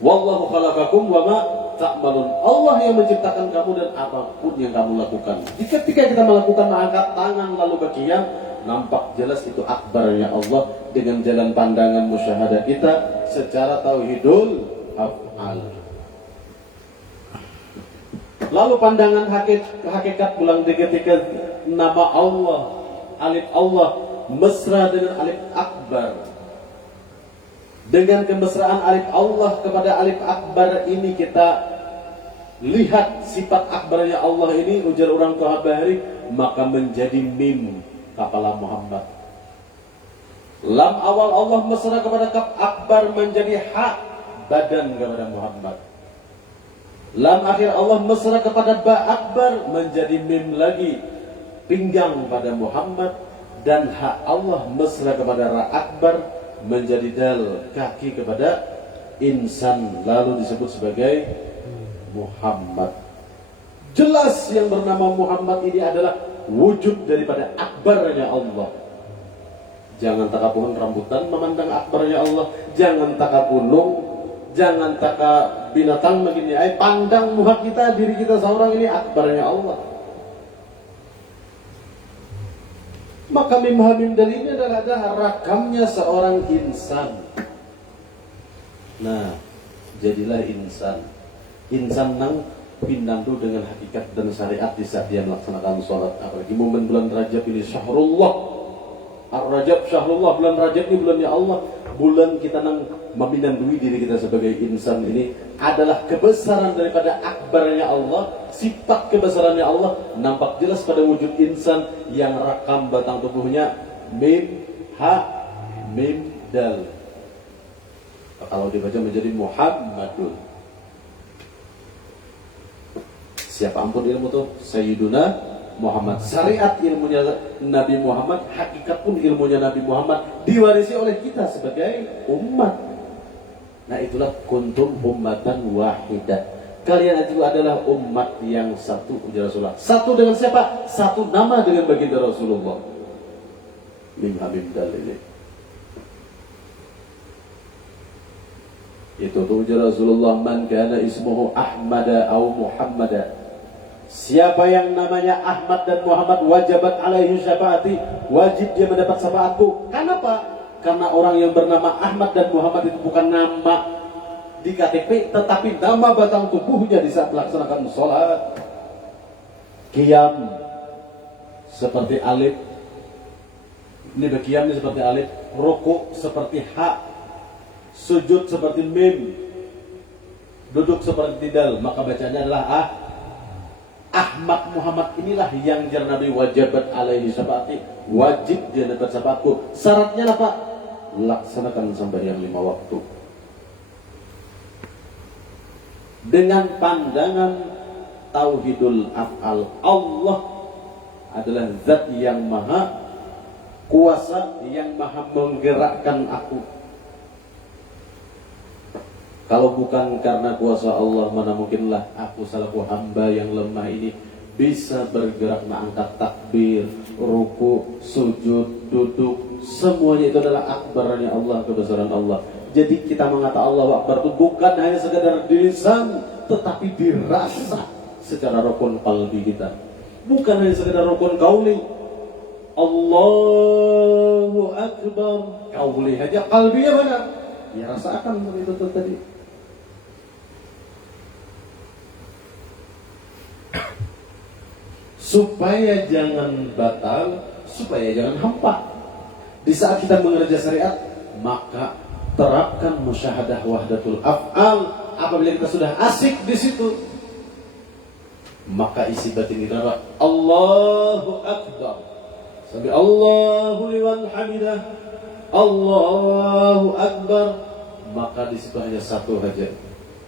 wallahu khalaqakum wa ma ta'malun. Allah yang menciptakan kamu dan apapun yang kamu lakukan. Ketika kita melakukan mengangkat tangan lalu ke qiyam, nampak jelas itu akbarnya Allah dengan jalan pandangan musyahadah kita secara tauhidul af'al. Lalu pandangan hakikat pulang ketika nama Allah, alif Allah mesra dengan alif akbar. Dengan kemesraan alif Allah kepada alif akbar ini kita lihat sifat akbarnya Allah ini, ujar orang tua bahari, maka menjadi mim kepala Muhammad. Lam awal Allah mesra kepada kaf akbar menjadi hak badan kepada Muhammad. Lam akhir Allah mesra kepada ba akbar menjadi mim lagi pinggang pada Muhammad, dan hak Allah mesra kepada ra akbar menjadi dal kaki kepada insan lalu disebut sebagai Muhammad. Jelas yang bernama Muhammad ini adalah wujud daripada akbarnya Allah. Jangan taka pohon rambutan memandang akbarnya Allah, jangan taka gunung, jangan taka binatang begini. Pandang muka kita, diri kita seorang ini akbarnya Allah. Maka mimhamim dari ini adalah rakamnya seorang insan. Nah, jadilah insan. Insan nang pindandu dengan hakikat dan syariat di saat dia melaksanakan sholat. Apalagi momen bulan Rajab ini syahrullah. Ar-Rajab syahrullah, bulan Rajab ini bulannya Allah. Bulan kita nang meminandui diri kita sebagai insan ini adalah kebesaran daripada akbarnya Allah. Sifat kebesarannya Allah nampak jelas pada wujud insan yang rakam batang tubuhnya mim, ha, mim, dal. Kalau dibaca menjadi Muhammadun. Siapa ampun ilmu tuh? Sayyiduna Muhammad. Syariat ilmunya Nabi Muhammad, hakikat pun ilmunya Nabi Muhammad diwarisi oleh kita sebagai umat. Nah itulah kuntum ummatan wahidah. Kalian itu adalah umat yang satu, ujar Rasulullah. Satu dengan siapa? Satu nama dengan baginda Rasulullah. Mim hamim dal ini. Itu tuh ujar Rasulullah, man kana ismuhu Ahmada au Muhammada. Siapa yang namanya Ahmad dan Muhammad wajabat alaihi syafaati, wajib dia mendapat syafaatku. Kenapa? Karena orang yang bernama Ahmad dan Muhammad itu bukan nama di KTP, tetapi nama batang tubuhnya di saat melaksanakan sholat. Qiyam seperti alif, ini qiyam ini seperti alif, ruku seperti ha, sujud seperti mim, duduk seperti tidal, maka bacanya adalah Ahmad Muhammad inilah yang jar Nabi wajibat alaihi syafaati, wajib dia dapat syafaatku. Syaratnya apa? Laksanakan sembahyang 5 waktu dengan pandangan tauhidul af'al. Allah adalah zat yang maha kuasa, yang maha menggerakkan aku. Kalau bukan karena kuasa Allah, mana mungkinlah aku selaku hamba yang lemah ini bisa bergerak mengangkat takbir, ruku, sujud, duduk. Semuanya itu adalah akbarnya Allah, kebesaran Allah. Jadi kita mengatakan Allah Akbar itu bukan hanya sekedar di lisan, tetapi dirasa secara rukun qalbi kita. Bukan hanya sekedar rukun qauli. Allahu Akbar, qauli aja, qalbinya mana? Ya rasakan seperti itu tadi. Supaya jangan batal, supaya jangan hampa. Di saat kita mengerja syariat, maka terapkan musyahadah wahdatul af'al. Apabila kita sudah asik di situ, maka isi batin kita apa? Allahu Akbar. Sampai Allahu liman hamidah, Allahu Akbar. Maka di situ hanya satu saja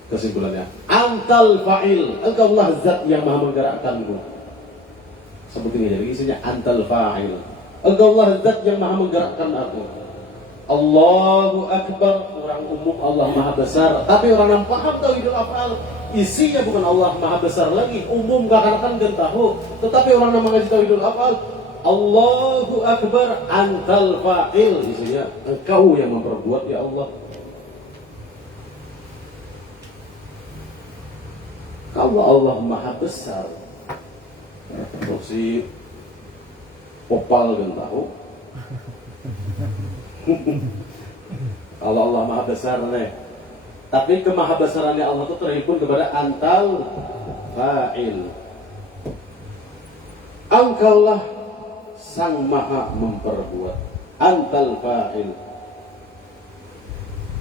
kesimpulannya. Antal fa'il, engkaulah zat yang maha menggerakkanmu. Seperti ini, jadi isinya antal fa'il, engkaulah zat yang maha menggerakkan aku. Allahu Akbar, orang umum Allah maha besar. Tapi orang yang paham tauhidul af'al, isinya bukan Allah maha besar lagi, umum kakak-kakak dan tahu. Tetapi orang yang mengaji tauhidul af'al, Allahu Akbar, antal fa'il, isinya engkau yang memperbuat ya Allah. Kalau Allah maha besar, untuk si Popal kan tahu. Kalau Allah maha besar nih, tapi kemahabesarannya Allah itu terhimpun kepada antal fa'il. Engkaulah sang maha memperbuat, antal fa'il.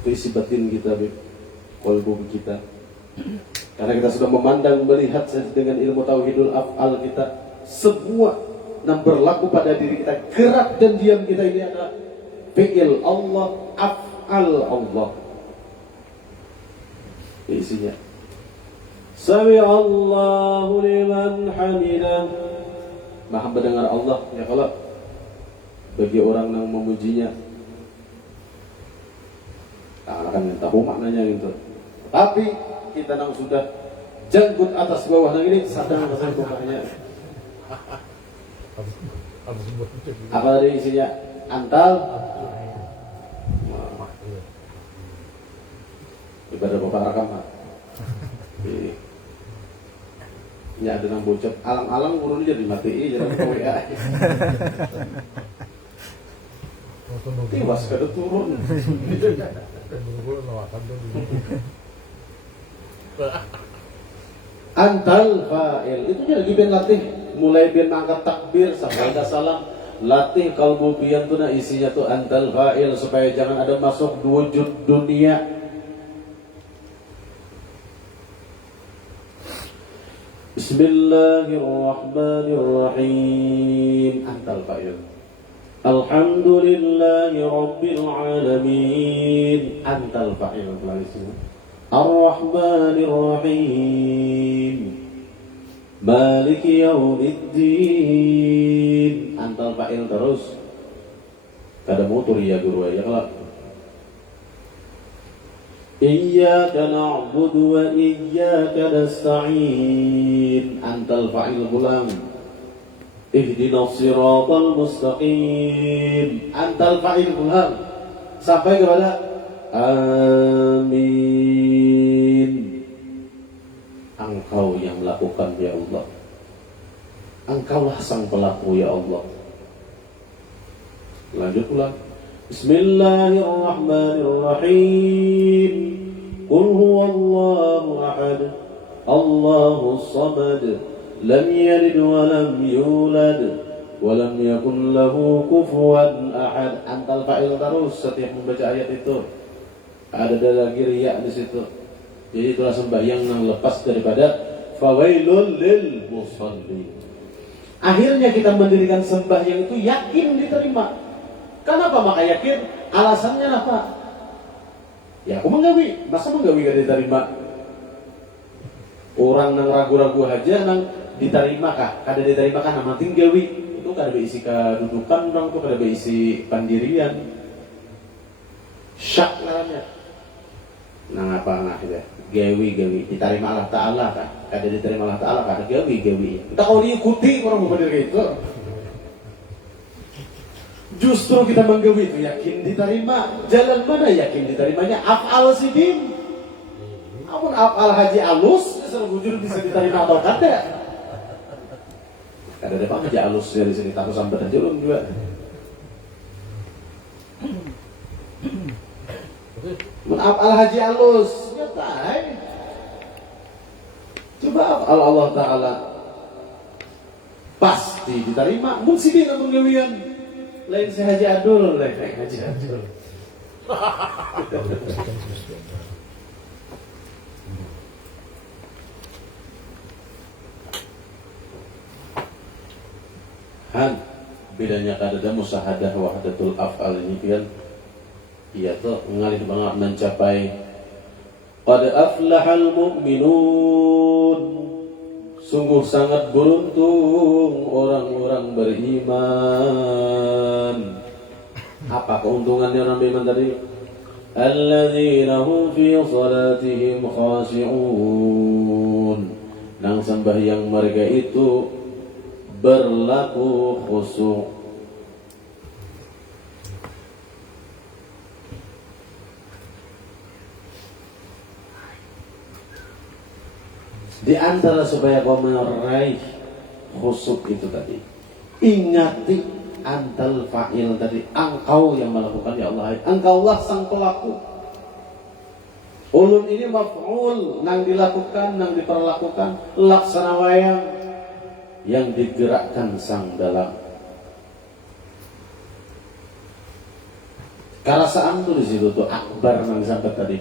Itu isi batin kita, kolbu kita. Karena kita sudah memandang, melihat dengan ilmu tauhidul af'al kita, semua yang berlaku pada diri kita, gerak dan diam kita ini adalah fi'il Allah, af'al Allah. Isinya Sami Allahu liman hamidah, maha mendengar Allah. Ya kalau bagi orang yang memujinya, akan tahu maknanya gitu. Tapi kita yang sudah janggut atas bawah yang ini sadar kesimpulannya. Apa tadi isinya? Antal ibadah bapak rakam. Ini ada yang bocor alang-alang urun jadi mati jadi WA. Tiwas kada turun. Antal fa'il itu jadi ben latih, mulai ben angkat takbir sampai ada salam, latih kalbu pian tuh isinya tuh antal fa'il supaya jangan ada masuk wujud dunia. Bismillahirrahmanirrahim. Antal fa'il. Alhamdulillahi rabbil alamin. Antal fa'il isinya. Ar-Rahmanir Rahim, Maliki Yaumiddin. Antal fa'il terus. Kada motor ya guru ya kalau. Iyyaka na'budu wa iyyaka nasta'in. Antal fa'il ulang. Ihdinas siratal mustaqim. Antal fa'il ulang sampai kepada amin. Engkau yang melakukan ya Allah, Engkaulah sang pelaku ya Allah. Lanjut ulang. Bismillahirrahmanirrahim. Qul huwallahu ahad, Allahus samad, lam yalid wa lam yulad wa lam yakun lahu kufuwan ahad. Antal fa'il terus setiap membaca ayat itu. Ada lagi riya di situ. Jadi itulah sembahyang yang lepas daripada fawailul lil musallin. Akhirnya kita mendirikan sembahyang itu yakin diterima. Kenapa maka yakin? Alasannya apa? Ya aku menggawi, masa menggawi gak diterima? Orang nang ragu-ragu aja nang diterima kah? Kada diterima kah nama tinggawi? Itu kada berisi kedudukan orang itu kada berisi pandirian. Syak namanya. Nang apa ngah gawi diterima Allah Ta'ala kah? Kada diterima Allah Ta'ala kah? Gawi. Entah kalau diikuti orang benar gitu. Justru kita menggawi itu yakin diterima. Jalan mana yakin diterimanya? Af'al sidin. Amun af'al haji alus, secara bujur bisa diterima atau kada? Kada ada haji alus dari sini takut sampai terjelung juga. Amun af'al haji alus, nyatai. Coba af'al Allah Ta'ala pasti diterima. Mun sidin atau gawian. Lain si Haji Adul, Haji Adul. Bedanya kada musahadah wahdatul af'al ini kan, iya tuh ngalih banget mencapai qad aflahal mu'minun. Sungguh sangat beruntung orang-orang beriman. Apa keuntungannya orang beriman tadi? Alladzina hum fi salatihim khashi'un. Nang sembahyang mereka itu berlaku khusyuk. Di antara supaya kau meraih khusyuk itu tadi, ingati antal fa'il tadi, engkau yang melakukan ya Allah, engkaulah sang pelaku. Ulun ini maf'ul, nang dilakukan, nang diperlakukan, laksana wayang yang digerakkan sang dalam. Karasaan tuh di situ tuh akbar nang sampai tadi.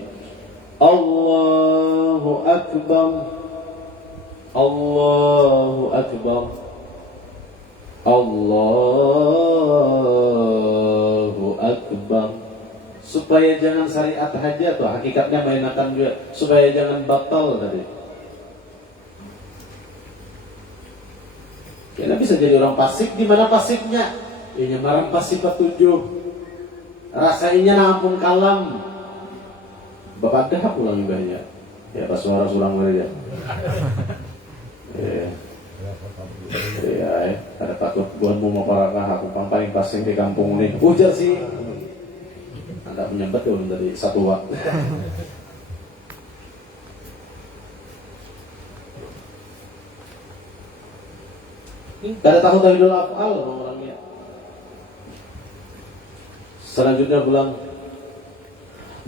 Allahu akbar. Allahu akbar. Allahu akbar. Supaya jangan syariat saja tuh, hakikatnya mainkan juga supaya jangan batal tadi. Kita bisa jadi orang pasif, di mana pasifnya? Ini marah pasif petunjuk. Rasainya nampun kalam. Bapak dah pulang ibahnya. Ya pas suara sulang mereka. Iya, ada takut buat mau parakah aku paling pasing di kampung ini. Ujar sih. Anda menyambat tuh dari satu waktu. Kada tahu tauhidul af'al orangnya. Selanjutnya pulang.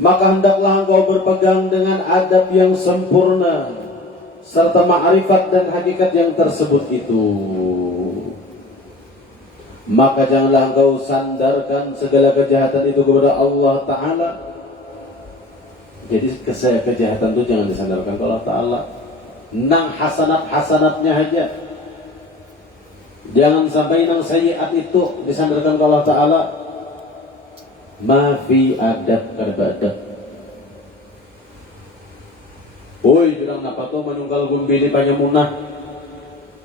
Maka hendaklah engkau berpegang dengan adab yang sempurna serta ma'rifat dan hakikat yang tersebut itu. Maka janganlah engkau sandarkan segala kejahatan itu kepada Allah Ta'ala. Jadi kejahatan itu jangan disandarkan kepada Allah Ta'ala. Nang hasanat-hasanatnya aja. Jangan sampai nang sayyiat itu disandarkan kepada Allah Ta'ala. Mafi adab kada adab. Oi, bilang napa to manunggal gumbili panyamunah.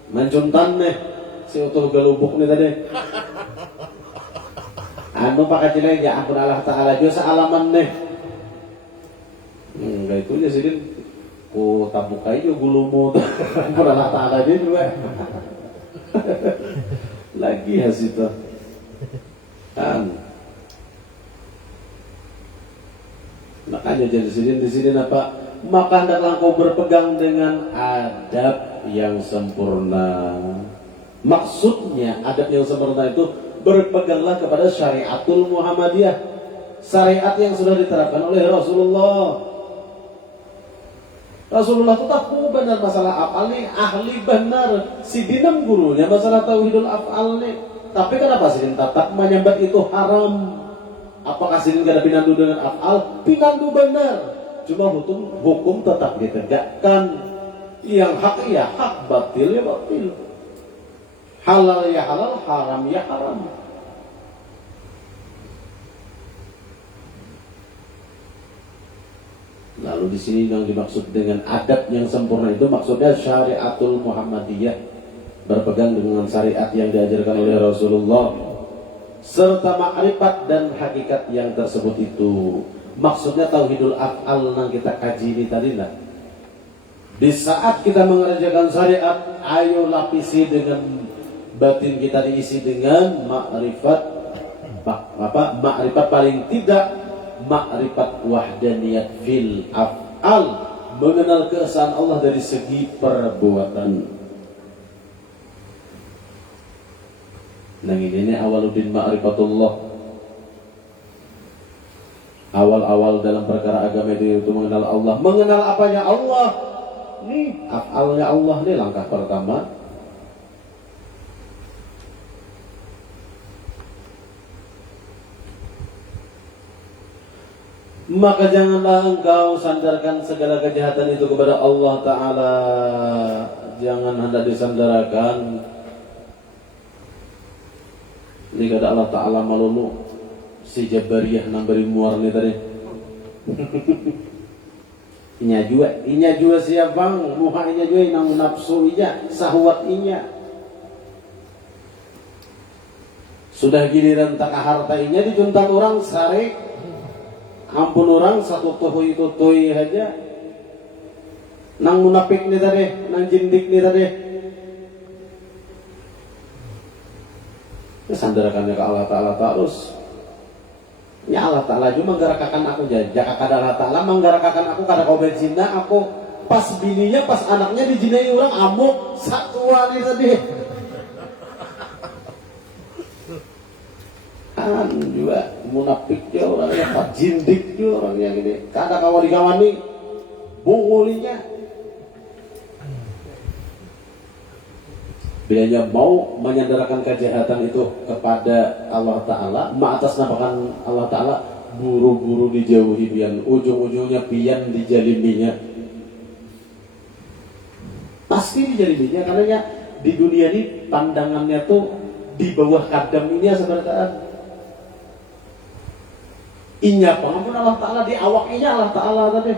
Mancuntan nih si utuh galubuk nih tadi. Anu pak kacilnya ya ampun Allah Ta'ala juga sealaman nih. Enggak itu aja sih din. Ku tabukai juga gulumu. Ampun Allah Ta'ala dia juga. Lagi hasita. Kan. Makanya jadi di sini apa? Maka hendaklah kau berpegang dengan adab yang sempurna. Maksudnya adab yang sempurna itu berpeganglah kepada syariatul Muhammadiyah, syariat yang sudah diterapkan oleh Rasulullah. Rasulullah itu tahu benar masalah af'al nih, ahli benar. Si dinam gurunya masalah tauhidul af'al nih. Tapi kenapa sih tetap menyambat itu haram? Apakah sini kada pinandu dengan af'al? Pinandu benar. Cuma hukum tetap ditegakkan. Yang hak ya hak, batil ya batil. Halal ya halal, haram ya haram. Lalu di sini yang dimaksud dengan adab yang sempurna itu maksudnya syariatul Muhammadiyah, berpegang dengan syariat yang diajarkan oleh Rasulullah serta makrifat dan hakikat yang tersebut itu. Maksudnya tauhidul af'al yang kita kaji ini tadi lah. Di saat kita mengerjakan syariat, ayo lapisi dengan batin kita diisi dengan makrifat. Makrifat paling tidak makrifat wahdaniyat fil af'al, mengenal keesaan Allah dari segi perbuatan. Nah ini awaluddin ma'rifatullah. Awal-awal dalam perkara agama itu mengenal Allah. Mengenal apanya Allah? Nih af'alnya Allah nih langkah pertama. Maka janganlah engkau sandarkan segala kejahatan itu kepada Allah Ta'ala. Jangan hendak disandarkan. Ini kata Allah Ta'ala malulu si Jabariyah nang beri muar nih tadi. Inya juga siapa? Muha inya juga nang nafsu inya, sahwat inya. Sudah giliran tak harta inya dijuntan orang sare. Ampun orang satu tuhui aja. Nang munafik nih tadi, nang jindik nih tadi. Kesandarakannya ke Allah Ta'ala terus. Ya Allah Ta'ala cuma menggarakakan aku jajak kada Allah Ta'ala menggarakakan aku kada kau berzina aku. Pas bininya, pas anaknya dijinai orang amuk satuan nih tadi. Juga munafik dia orangnya, jindik dia orangnya gini. Kada kawali-kawani bungulinya. Bilanya mau menyandarkan kejahatan itu kepada Allah Ta'ala, mengatasnamakan Allah Ta'ala, buru-buru dijauhi pian, ujung-ujungnya pian dijaliminya. Pasti dijaliminya, karena di dunia ini pandangannya tuh di bawah kadam ini sebenarnya. Inya pengampun Allah Ta'ala, di awaknya Allah Ta'ala tadi.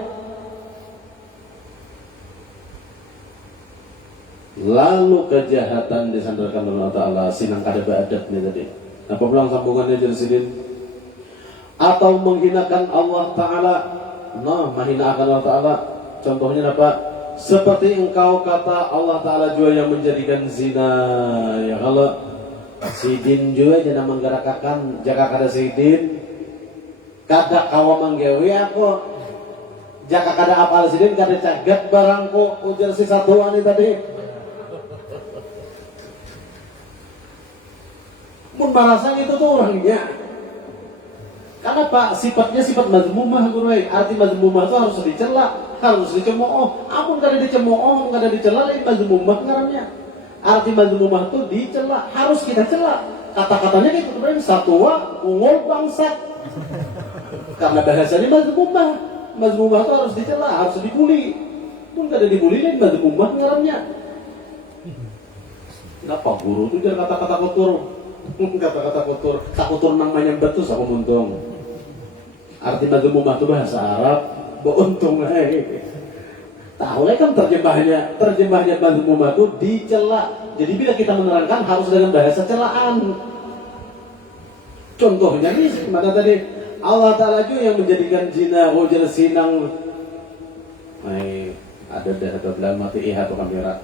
Lalu kejahatan disandarkan oleh Allah Ta'ala, sinang kada beradab nih tadi. Apa pulang sambungannya dari sini? Atau menghinakan Allah Ta'ala. Nah, menghinakan Allah Ta'ala contohnya apa? Seperti engkau kata Allah Ta'ala juga yang menjadikan zina. Ya kalau sidin juga jangan menggarakakan, jaka kada sidin kada kawa manggewi aku, jaka kada apal sidin kada cagat barangku, ujar si satuan ini tadi. Mun barasan itu tuh orangnya. Karena Pak sifatnya sifat mazmumah guru. Arti mazmumah itu harus dicela, harus dicemooh. Amun kada dicemooh, kada dicela lain mazmumah ngarannya. Arti mazmumah itu dicela, harus kita cela. Kata-katanya gitu berarti satua, ungul, bangsat. Karena bahasanya mazmumah. Mazmumah itu harus dicela, harus dibuli. Pun kada dibuli lain mazmumah ngarannya. Kenapa guru itu jangan kata-kata kotor. Kata-kata kotor, tak kotor nang manyambat tuh sama muntung. Arti mazmumah itu bahasa Arab, beuntung tahu lah kan terjemahnya mazmumah itu dicela. Jadi bila kita menerangkan harus dengan bahasa celaan. Contohnya nih, mana tadi Allah Ta'ala juga yang menjadikan zina, wajar sinang. Ada dah belah mati atau kamera.